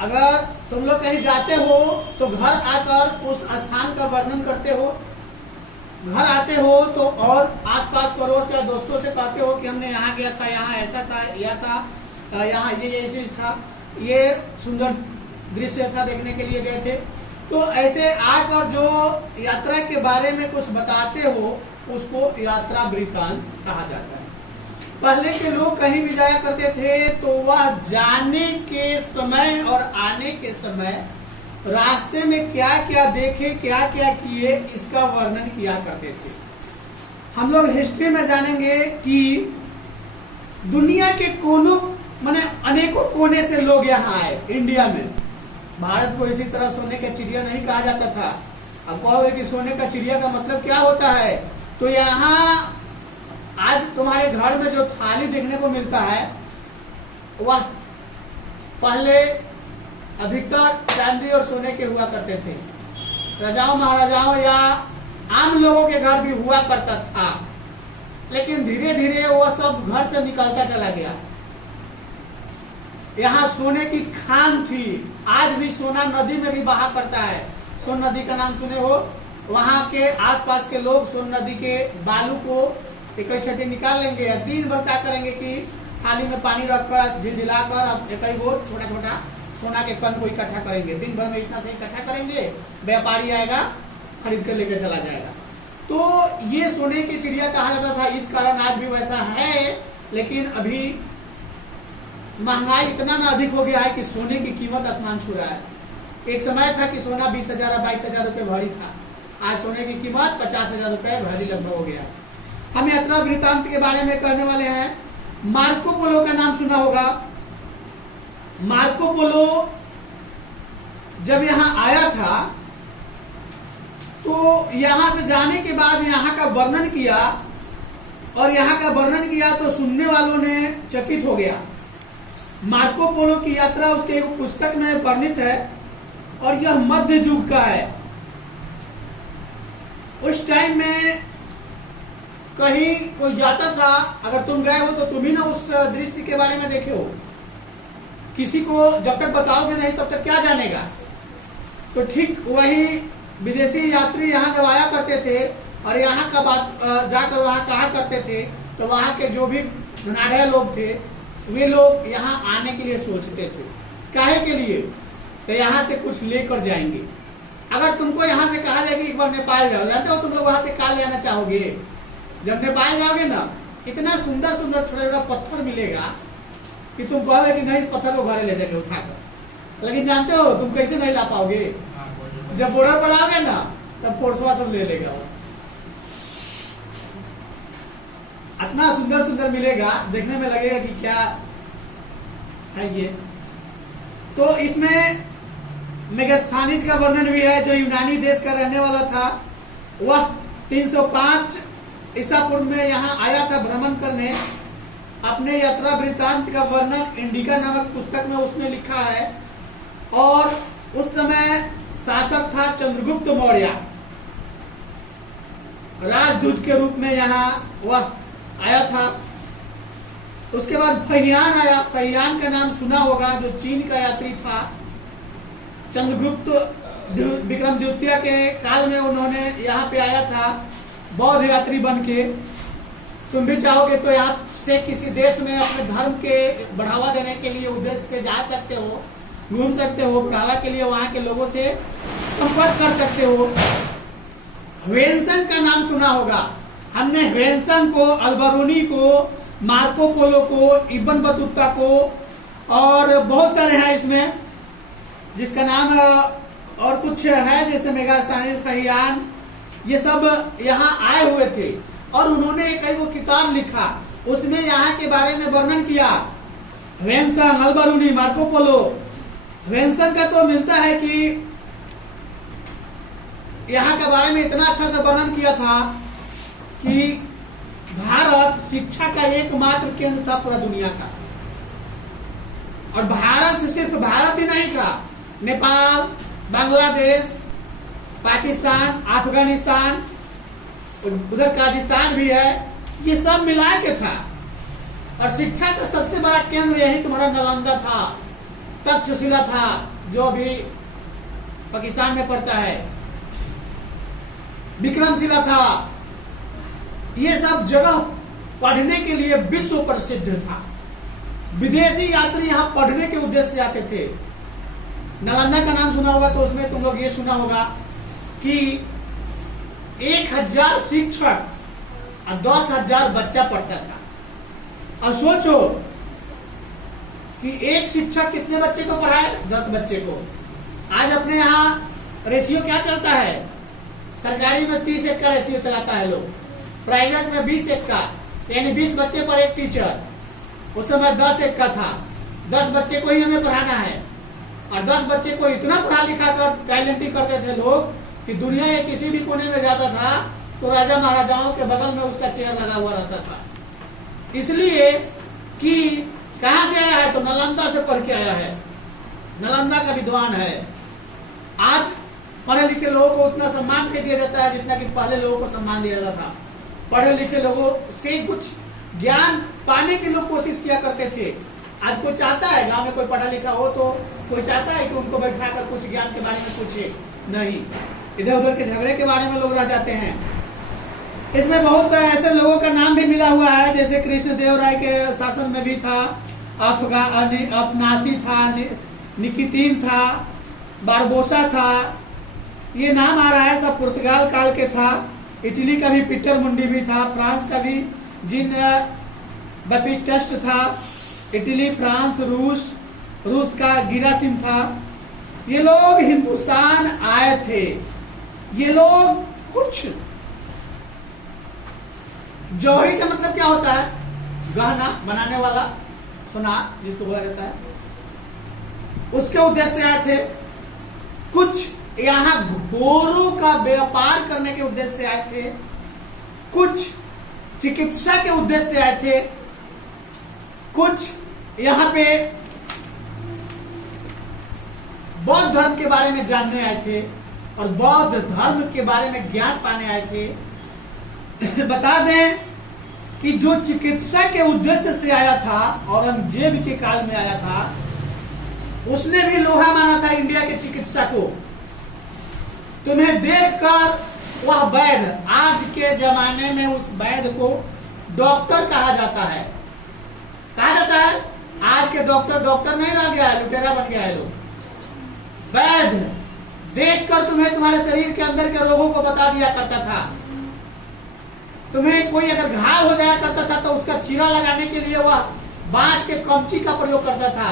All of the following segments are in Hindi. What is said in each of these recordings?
अगर तुम लोग कहीं जाते हो तो घर आकर उस स्थान का वर्णन करते हो, घर आते हो तो और आसपास पड़ोस या दोस्तों से कहते हो कि हमने यहाँ गया था, यहाँ ऐसा था, यह था, यहाँ ये चीज था, ये सुंदर दृश्य था, देखने के लिए गए थे। तो ऐसे आकर जो यात्रा के बारे में कुछ बताते हो उसको यात्रा वृत्तांत कहा जाता है। पहले के लोग कहीं भी जाया करते थे तो वह जाने के समय और आने के समय रास्ते में क्या क्या देखे, क्या क्या किए, इसका वर्णन किया करते थे। हम लोग हिस्ट्री में जानेंगे कि दुनिया के कोनों माने अनेकों कोने से लोग यहाँ आए इंडिया में। भारत को इसी तरह सोने का चिड़िया नहीं कहा जाता था। अब कहोगे कि सोने का चिड़िया का मतलब क्या होता है, तो यहाँ आज तुम्हारे घर में जो थाली देखने को मिलता है वह पहले अधिकतर चांदी और सोने के हुआ करते थे। राजाओं महाराजाओं या आम लोगों के घर भी हुआ करता था, लेकिन धीरे धीरे वह सब घर से निकलता चला गया। यहाँ सोने की खान थी, आज भी सोना नदी में भी बहा करता है। सोन नदी का नाम सुने हो? वहाँ के आसपास के लोग सोन नदी के बालू को इकट्ठे निकाल लेंगे, दिन भर क्या करेंगे कि थाली में पानी रखकर झिलझिलाकर एक ही वो छोटा छोटा सोना के कण को इकट्ठा करेंगे। दिन भर में इतना से इकट्ठा करेंगे, व्यापारी आएगा खरीद कर लेकर चला जाएगा। तो ये सोने की चिड़िया कहा जाता था। इस कारण आज भी वैसा है, लेकिन अभी महंगाई इतना ना अधिक हो गया है कि सोने की कीमत आसमान छू रहा है। एक समय था कि सोना 20,000 या 22,000 रुपए भरी था, आज सोने की कीमत 50,000 रुपए भरी लगभग हो गया। हम यात्रा वृत्तांत के बारे में कहने वाले हैं। मार्को पोलो का नाम सुना होगा। मार्को पोलो जब यहाँ आया था तो यहाँ से जाने के बाद यहाँ का वर्णन किया, और यहाँ का वर्णन किया तो सुनने वालों ने चकित हो गया। मार्को पोलो की यात्रा उसके एक पुस्तक में वर्णित है, और यह मध्य युग का है। उस टाइम में कहीं कोई जाता था, अगर तुम गए हो तो तुम ही ना उस दृश्य के बारे में देखे हो। किसी को जब तक बताओगे नहीं तब तक क्या जानेगा। तो ठीक वही विदेशी यात्री यहाँ जब आया करते थे और यहाँ का बात जाकर वहाँ कहा करते थे, तो वहाँ के जो भी धनाढ़ लोग थे वे लोग यहाँ आने के लिए सोचते थे। काहे के लिए? तो यहाँ से कुछ लेकर जाएंगे। अगर तुमको यहाँ से कहा जाएगा एक बार नेपाल जाओ, जानते हो तुम लोग वहां से क्या ले आना चाहोगे? जब नेपाल जाओगे ना, इतना सुंदर सुंदर छोटा छोटा पत्थर मिलेगा कि तुम कहोगे कि नहीं, इस पत्थर को घरे ले जाएंगे उठाकर। लेकिन जानते हो तुम कैसे नहीं ला पाओगे? जब बॉर्डर पर आओगे ना तब फोर्सवा सब ले लेगा। इतना सुंदर सुंदर मिलेगा, देखने में लगेगा कि क्या है ये। तो इसमें मेगास्थनीज का वर्णन भी है, जो यूनानी देश का रहने वाला था। वह 305 ईसा पूर्व में यहाँ आया था भ्रमण करने। अपने यात्रा वृत्तांत का वर्णन इंडिका नामक पुस्तक में उसने लिखा है। और उस समय शासक था चंद्रगुप्त मौर्य, राजदूत के रूप में यहाँ वह आया था। उसके बाद फहियान आया। फहियान का नाम सुना होगा, जो चीन का यात्री था। चंद्रगुप्त विक्रम द्वितीय के काल में उन्होंने यहाँ पे आया था बौद्ध यात्री बन के। तुम भी चाहोगे तो यहाँ से किसी देश में अपने धर्म के बढ़ावा देने के लिए उद्देश्य से जा सकते हो, घूम सकते हो, बढ़ावा के लिए वहाँ के लोगों से संपर्क कर सकते हो। ह्वेनसन का नाम सुना होगा। हमने ह्वेनसन को, अल्बरूनी को, मार्को पोलो को, इब्न बतूता को, और बहुत सारे हैं इसमें जिसका नाम और कुछ है, जैसे मेगास्थनीज, फहियान, ये सब यहाँ आए हुए थे। और उन्होंने कई वो किताब लिखा, उसमें यहाँ के बारे में वर्णन किया। ह्वेनसन, अल्बरूनी, मार्को पोलो। ह्वेनसन का तो मिलता है कि यहाँ के बारे में इतना अच्छा से वर्णन किया था कि भारत शिक्षा का एकमात्र केंद्र था पूरा दुनिया का। और भारत सिर्फ भारत ही नहीं था, नेपाल, बांग्लादेश, पाकिस्तान, अफगानिस्तान, उधर काजिस्तान भी है, ये सब मिला के था। और शिक्षा का सबसे बड़ा केंद्र यही तुम्हारा नालंदा था। तक्षशिला था जो अभी पाकिस्तान में पड़ता है, विक्रमशिला था, ये सब जगह पढ़ने के लिए विश्व प्रसिद्ध था। विदेशी यात्री यहाँ पढ़ने के उद्देश्य से आते थे। नालंदा का नाम सुना होगा तो उसमें तुम लोग ये सुना होगा कि 1000 शिक्षक और 10,000 बच्चा पढ़ता था। और सोचो कि एक शिक्षक कितने बच्चे को पढ़ाए? 10 बच्चे को। आज अपने यहाँ रेशियो क्या चलता है? सरकारी में 30:1 का रेशियो चलाता है लोग, प्राइवेट में 20:1 का, यानी 20 बच्चे पर एक टीचर। उस समय 10:1 का था, 10 बच्चे को ही हमें पढ़ाना है। और 10 बच्चे को इतना पढ़ा लिखा कर टैलेंटी करते थे लोग कि दुनिया के किसी भी कोने में जाता था तो राजा महाराजाओं के बगल में उसका चेयर लगा हुआ रहता था। इसलिए कि कहां से आया है? तो नालंदा से पढ़ के आया है, नालंदा का विद्वान है। आज पढ़े लिखे लोगों को उतना सम्मान नहीं दिया जाता है जितना कि पहले लोगों को सम्मान दिया जाता था। पढ़े लिखे लोगों से कुछ ज्ञान पाने की लोग कोशिश किया करते थे। आज कोई चाहता है गांव में कोई पढ़ा लिखा हो तो कोई चाहता है कि उनको बैठाकर कुछ ज्ञान के बारे में पूछे? नहीं, इधर उधर के झगड़े के बारे में लोग रह जाते हैं। इसमें बहुत ऐसे लोगों का नाम भी मिला हुआ है, जैसे कृष्णदेव राय के शासन में भी था, अफनासी था, निकितीन था, बारबोसा था, ये नाम आ रहा है सब पुर्तगाल काल के था। इटली का भी पीटर मुंडी भी था, फ्रांस का भी जीन बैप्टिस्ट था, इटली, फ्रांस, रूस का गिरासिम था। ये लोग हिंदुस्तान आए थे। ये लोग कुछ, जौहरी का मतलब क्या होता है? गहना बनाने वाला, सुनार जिसको बोला जाता है, उसके उद्देश्य से आए थे। कुछ यहाँ घोरों का व्यापार करने के उद्देश्य से आए थे, कुछ चिकित्सा के उद्देश्य से आए थे, कुछ यहाँ पे बौद्ध धर्म के बारे में जानने आए थे और बौद्ध धर्म के बारे में ज्ञान पाने आए थे। बता दें कि जो चिकित्सा के उद्देश्य से आया था, औरंगजेब के काल में आया था, उसने भी लोहा माना था इंडिया के चिकित्सा को। तुम्हें देखकर वह वैद्य, आज के जमाने में उस वैद्य को डॉक्टर कहा जाता है। कहा जाता है आज के डॉक्टर नहीं रह गया है, लुटेरा बन गया है लोग। वैद्य देखकर तुम्हें तुम्हारे शरीर के अंदर के रोगों को बता दिया करता था। तुम्हें कोई अगर घाव हो जाया करता था तो उसका चीरा लगाने के लिए वह बांस के कमची का प्रयोग करता था,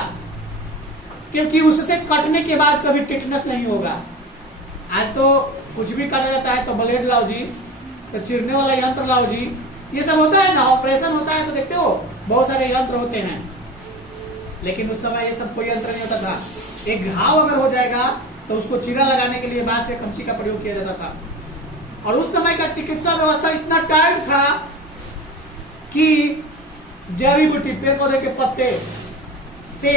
क्योंकि उससे कटने के बाद कभी टिटनेस नहीं होगा। आज तो कुछ भी करा जाता है तो ब्लेड लाओ जी, तो चिरने वाला यंत्र लाओ जी, ये सब होता है ना। ऑपरेशन होता है तो देखते हो बहुत सारे यंत्र होते हैं, लेकिन उस समय ये सब कोई यंत्र नहीं होता था। एक घाव अगर हो जाएगा तो उसको चीरा लगाने के लिए बांस के कमची का प्रयोग किया जाता था। और उस समय का चिकित्सा व्यवस्था इतना टाइट था कि जड़ी बूटी, पेड़ पौधे के पत्ते से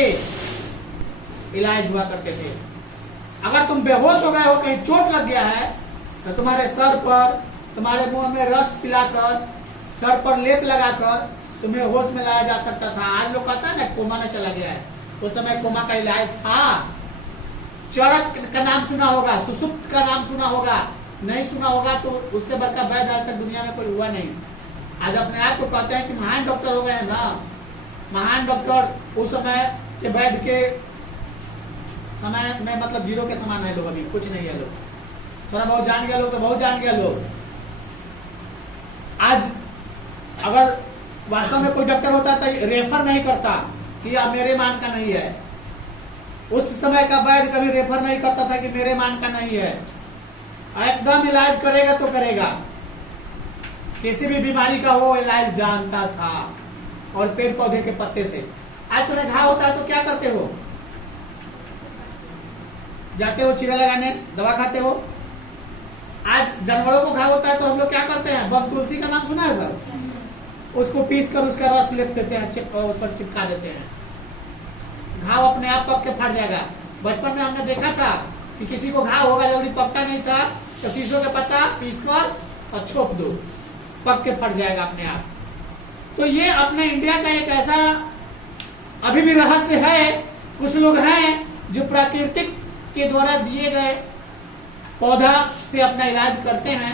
इलाज हुआ करते थे। अगर तुम बेहोश हो गए हो, कहीं चोट लग गया है, तो तुम्हारे सर पर, तुम्हारे मुंह में रस पिलाकर, सर पर लेप लगाकर तुम्हें होश में लाया जा सकता था। आज लोग कहता है ना कोमा में चला गया है, उस समय कोमा का इलाज था। चरक का नाम सुना होगा, सुसुप्त का नाम सुना होगा, नहीं सुना होगा तो उससे बढ़कर वैद्य आज तक दुनिया में कोई हुआ नहीं। आज अपने आप को कहते हैं कि महान डॉक्टर हो गए हैं ना। महान डॉक्टर उस समय के वैद्य के समय में मतलब जीरो के समान है लोग, अभी कुछ नहीं है लोग। थोड़ा बहुत जान गया लोग तो बहुत जान गया लोग। आज अगर वास्तव में कोई डॉक्टर होता तो रेफर नहीं करता कि यह मेरे मान का नहीं है। उस समय का वैद्य कभी रेफर नहीं करता था कि मेरे मान का नहीं है, एकदम इलाज करेगा तो करेगा। किसी भी बीमारी का वो इलाज जानता था, और पेड़ पौधे के पत्ते से। आज तुम्हें घाव होता है तो क्या करते हो? जाते हो चीरा लगाने, दवा खाते हो। आज जानवरों को घाव होता है तो हम लोग क्या करते हैं? बम तुलसी का नाम सुना है सर? उसको पीस कर उसका रस लेप देते हैं, उस पर चिपका देते हैं, घाव अपने आप पक के फट जाएगा। बचपन में हमने देखा था कि किसी को घाव होगा, जल्दी पकता नहीं था तो शीशों के पत्ता पीस कर और छोप दो, पक के फट जाएगा अपने आप। तो ये अपने इंडिया का एक ऐसा अभी भी रहस्य है कुछ लोग हैं जो प्राकृतिक के द्वारा दिए गए पौधा से अपना इलाज करते हैं,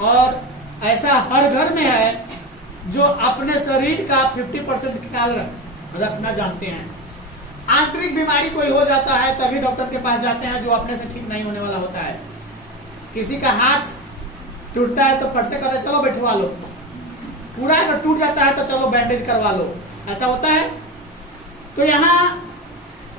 और ऐसा हर घर में है जो अपने शरीर का 50% ख्याल रखना जानते हैं। आंतरिक बीमारी कोई हो जाता है तभी डॉक्टर के पास जाते हैं, जो अपने से ठीक नहीं होने वाला होता है। किसी का हाथ टूटता है तो फट से कहते चलो बैठवा लो, पूरा अगर टूट जाता है तो चलो बैंडेज करवा लो, ऐसा होता है। तो यहाँ